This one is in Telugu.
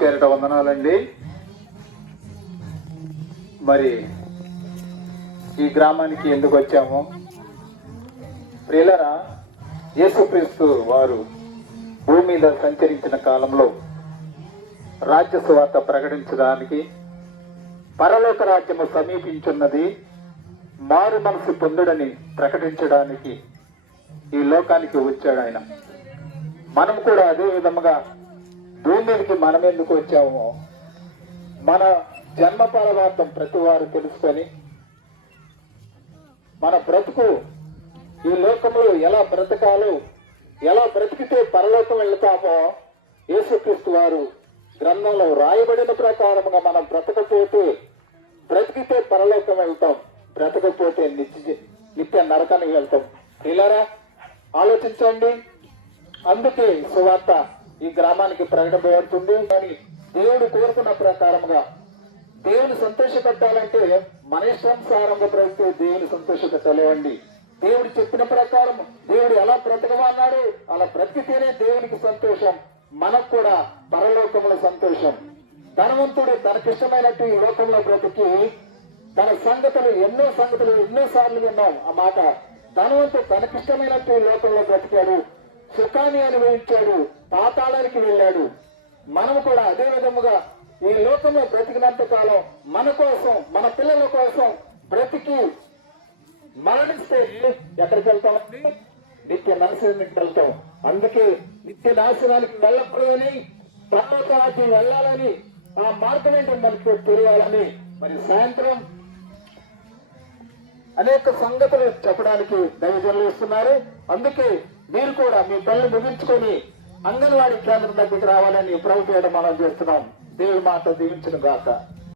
పేరిట వందనాలండి. మరి ఈ గ్రామానికి ఎందుకు వచ్చాము? ప్రియులారా, యేసుక్రీస్తు వారు భూమి మీద సంచరించిన కాలంలో రాజ్య సువార్త ప్రకటించడానికి, పరలోక రాజ్యము సమీపించున్నది, మారు మనసు పొందుడని ప్రకటించడానికి ఈ లోకానికి వచ్చాడు ఆయన. మనం కూడా అదే విధముగా భూమి మీదకి మనం ఎందుకు వచ్చామో మన జన్మ పరమార్థం ప్రతి వారు తెలుసుకొని మన బ్రతుకు ఈ లోకంలో ఎలా బ్రతకాలో, ఎలా బ్రతికితే పరలోకం వెళ్తామో యేసుక్రీస్తు వారు గ్రంథంలో రాయబడిన ప్రకారముగా మనం బ్రతికితే పరలోకం వెళ్తాం, బ్రతకపోతే నిత్య నరకానికి వెళ్తాం. ఇలారా ఆలోచించండి. అందుకే సువార్త ఈ గ్రామానికి ప్రకటింపబడుతుంది. కానీ దేవుడు కోరుకున్న ప్రకారముగా దేవుని సంతోషపెట్టాలంటే మన ఇష్టానుసారంగా బ్రతికే దేవుని సంతోషపెట్టలేవండి. దేవుడు చెప్పిన ప్రకారం దేవుడు ఎలా బ్రతకమన్నాడు అలా బ్రతికితేనే దేవునికి సంతోషం, మనకు కూడా పరలోకంలో సంతోషం. ధనవంతుడు తనకిష్టమైనట్టు ఈ లోకంలో బ్రతికి తన ఎన్నోసార్లు విన్నాం ఆ మాట. ధనవంతుడు తనకిష్టమైనట్టు ఈ లోకంలో బ్రతికాడు, సుఖాన్ని అనుభవించాడు, పాతాళానికి వెళ్ళాడు. మనము కూడా అదే విధముగా ఈ లోకంలో బ్రతికినంత కాలం మన కోసం, మన పిల్లల కోసం బ్రతికి మరణిస్తే ఎక్కడికి వెళ్తామండి? నిత్య నాశనానికి వెళ్తాం. అందుకే నిత్య నాశనానికి వెళ్ళకూడదని, పరలోకానికి వెళ్ళాలని, ఆ మార్గం ఏంటో మనకు తెలియాలని మరి సాయంత్రం అనేక సంగతులు చెప్పడానికి దైవజనులు ఇస్తున్నారు. అందుకే మీరు కూడా మీ పనులు ముగించుకొని అంగన్వాడీ కేంద్రం దగ్గరికి రావాలని ప్రభుత్వం మనం చేస్తున్నాం. దేవుడి మాట దీవించును గాక.